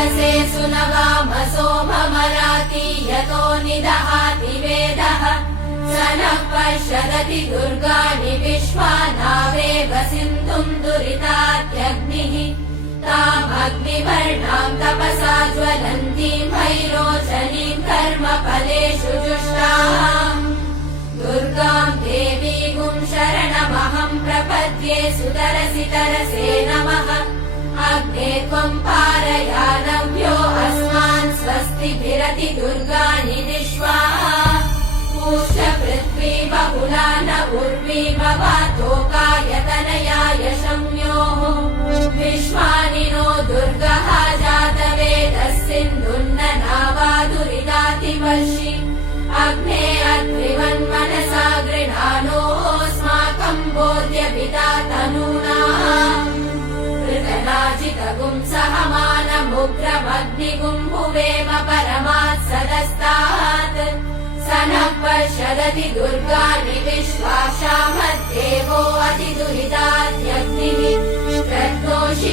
वेदसे सुनवाम सोममराति यतो निदहाति वेदः स नः पश्यदति दुर्गाणि विश्वानावेव सिन्धुम् दुरितात्यग्निः तामग्निवर्णाम् तपसा ज्वलन्तीम् भैरोचनीम् कर्मफलेषु जुष्टाम् दुर्गाम् देवीगुम् शरणमहम् प्रपद्ये सुतरसि तरसे नमः अग्ने त्वम् पारयानव्यो अस्मान् स्वस्तिभिरति दुर्गाणि विश्वा पूष्य पृथ्वी बहुला न उर्वी भवातोकायतनयाय शम्योः विश्वानि नो दुर्गः जातवेदः सिन्धुन्न नावादुरितातिवर्षि अग्ने अत्रिवन्मनसा गृहाणोऽस्माकम् बोध्यपिता तनूनाम् कृतनाजितगुम् सहमानमुग्रमग्निगुम् भुवेम परमात् सदस्तात् स नः पश्यदति दुर्गाणि विश्वाशामद्देवो अतिदुरितात्यग्निः प्रद्दोषि